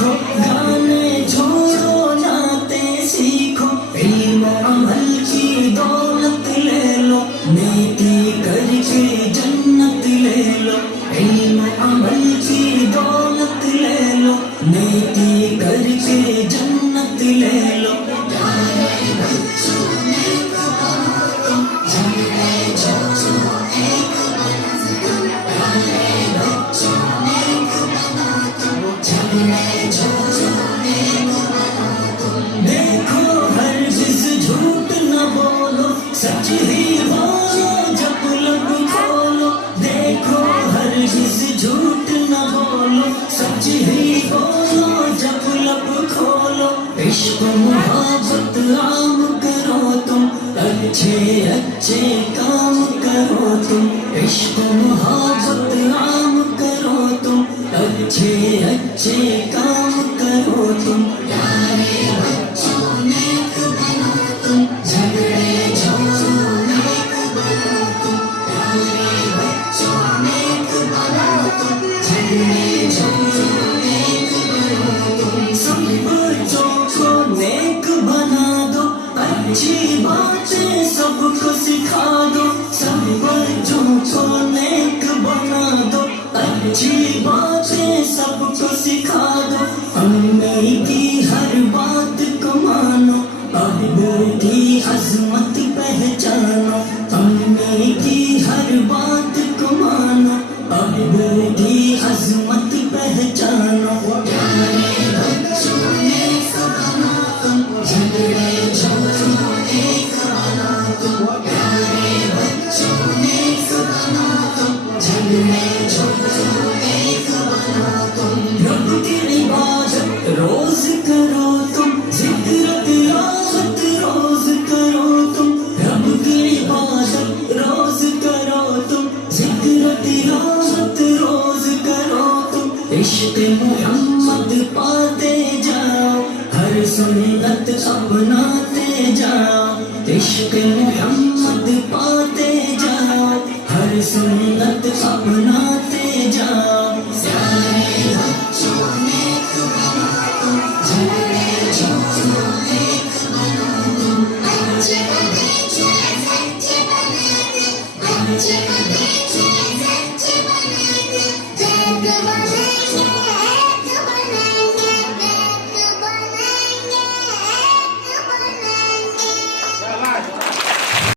देखो गाने छोड़ो नाते सीखो, इल्म अमल की दौलत ले लो, नेकी करके जन्नत ले लो। इल्म अमल की दौलत ले लो, नेकी करके जन्नत ले लो। प्यारे बच्चों नेक बनो तुम, झगड़े छोड़ो एक बनो तुम। प्यारे बच्चों नेक बनो तुम, झगड़े छोड़ो एक बनो तुम। देखो हरगिज़ झूठ न बोलो, सच ही बोलो जब लब खोलो। देखो हरगिज़ झूठ न बोलो, सच ही बोलो जब लब खोलो। इश्क मोहब्बत आम करो तुम, अच्छे अच्छे काम करो तुम। इश्क मोहब्बत आम करो तुम, अच्छे अच्छे काम करो तुम। प्यारे बच्चों नेक बनो तुम, झगड़े छोड़ो नेक बनो तुम। प्यारे बच्चों नेक बनो तुम, झगड़े छोड़ो नेक बनो तुम। सब बच्चों को नेक बना दो, अच्छी बातें सबको सिखा दो। सब बच्चों को नेक बना दो, अच्छी बातें सबको सिखा दो। अम्मी की हर बात को मानो, अब्बू की अज़मत पहचानो। अम्मी की हर बात को मानो, अब्बू की अज़मत पहचानो। प्यारे बच्चों नेक बनो तुम, झगड़े छोड़ो एक बनो तुम। प्यारे बच्चों नेक बनो तुम, झगड़े छोड़ो एक बनो तुम। रब की इबादत रोज करो तुम, जिक्र तिलावत रोज करो तुम। रब की इबादत रोज करो तुम, जिक्र तिलावत रोज करो तुम। इश्क मोहम्मद पाते जाओ, हर सुन्नत अपनाते जाओ। इश्क मोहम्मद पाते जाओ, हर सुन्नत अपना